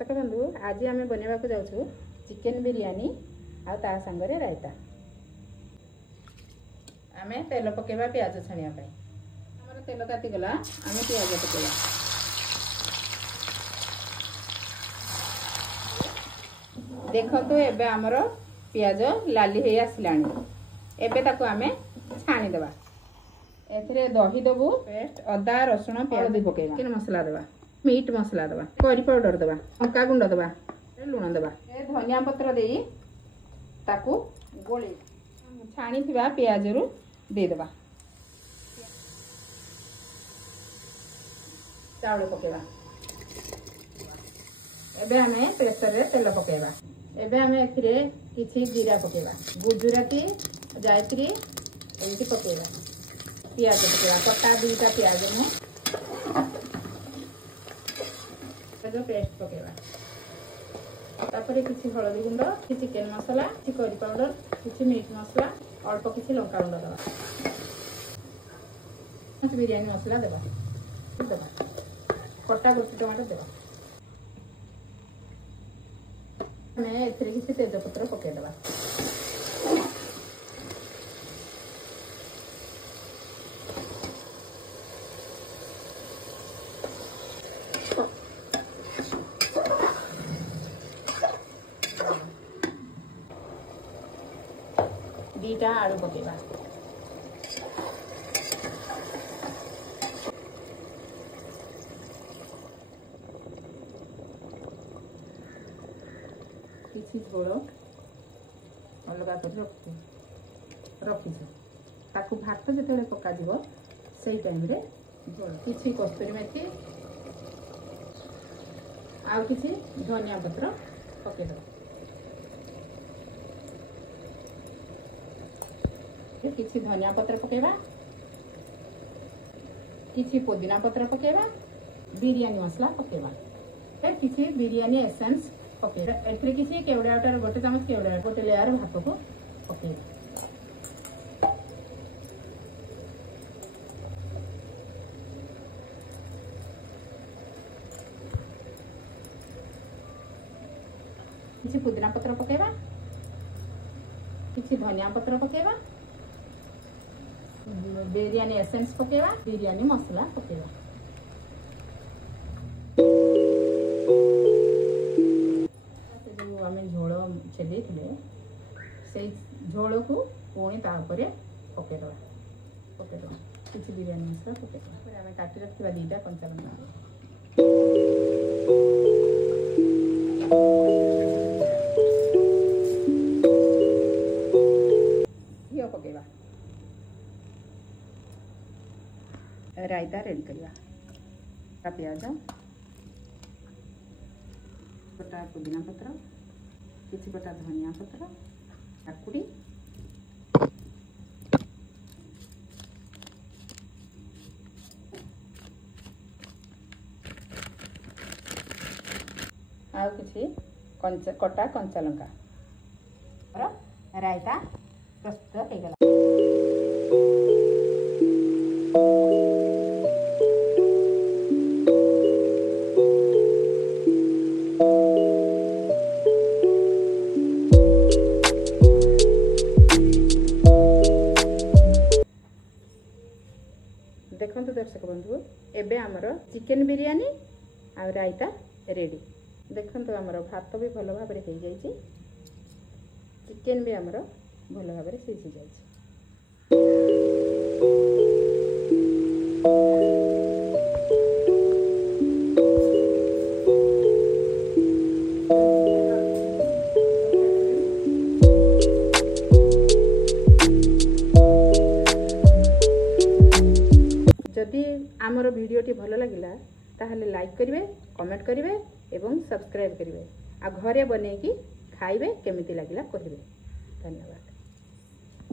दर्शक बंधु आज आम बनवा जाऊँ चिकेन बिरियानी आ ता संगे रायता। आम तेल पकेबा प्याज छाणिया आमर तेल तातीगला आम प्याज पकेबा। देखो एबे आमर प्याज लाली हो आसलानी एबे ताको आम छाणीदेवा। एथिरे दही देबू पेस्ट अदा रसुण प्याज पकेबा चिकेन मसला देबा मीट मसला देबा करी पाउडर देबा लंका गुंड देबा लुण देबा धनिया पत्र देई ताकू गोली छाणी थिबा प्याज रु दे देबा। चावल पकेबा एबे आमे प्रेसर रे तेल पकेबा। एबे आमे एथिरे किछि जीरा पकेबा गुजराती जायत्री एमती पकेबा। प्याज पकेबा कटा दुईटा प्याज में पेस्ट पकेबा। तापरे किछि हळदी गुंड किछि चिकेन मसला किछि करी पाउडर किछि मीट मसला अल्प किछि लंका गुंड देबा। बिरयानी मसला देबा कटा गोटी टमाटर देबा। मैं एथिरे किछि तेजपत्र पके देबा। दीटा आलू पकेबा। किछि झोल अलगा कर रखी ताकू भात जिते पका से टाइम रे झोल किछि कस्तूरी मेथी आउ किछि धनिया पत्र पके दो। किछि धनिया पत्र पकेबा किछि पुदीना पत्र पकेबा बिरयानी मसला पकेबा फिर किछि बिरयानी एसेंस पकेबा। एथरे किछि केवड़ाटार गोटे चामच केवड़ा गोटे लेयर भात को पकेबा। किछि पुदीना पत्र पकेबा किछि धनिया पत्र पकेबा बिरयानी एसेंस पकेबा बिरयानी मसला पकेबा। जो आम झोल छेली से झोल को पुणी तापर पकेदवा किसी बिरयानी मसला पकेदवा। आम काटी रखा दीटा कंचा लंका घी पकेबा। रायता रेडी करवा प्याज कटा पुदीना पत्र किछि कटा धनिया पत्र काकुड़ी आउ किछि कटा कंचा लंका रायता प्रस्तुत हो गला। देखो दर्शक बंधु एबे आमर चिकेन बिरयानी आ रायता रेडी। देखो आमर भात भी भल भाव हो जाइए चिकेन भी आमर भल भाव सीझी जाइए। जदि आमर वीडियोटी भल लगिला ताहले लाइक करिवे कमेंट करिवे एवं सब्सक्राइब करिवे आ घरे बनेकी खाइबे केमिति लागिला कहिबे। धन्यवाद।